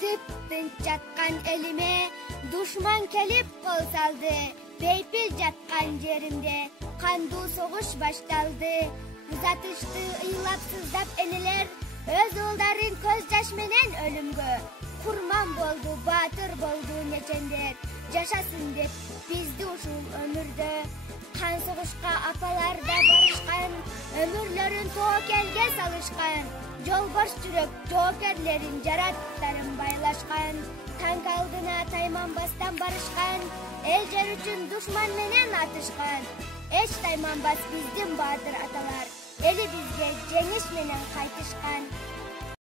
Тып-тынч жаткан элиме душман келип кол салды. Бейпил жаткан жеримде кандуу согуш башталды. Узатышты ыйлап сыздап энелер, өз уулдарын көз жаш менен өлүмгө. Курман болду, баатыр болду нечендер. Жашасын деп бизди ушул өмүрдө. Кан согушка апалар да барышкан, өмүрлөрүн тоокелге салышкан. Жолборс жүрөк жоокерлерин жараттарын байлашкан. Танк алдына тайманбастан барышкан, эл жер үчүн душман менен атышкан. Эч тайманбас биздин баатыр аталар, эли бизге жеңиш менен кайтышкан.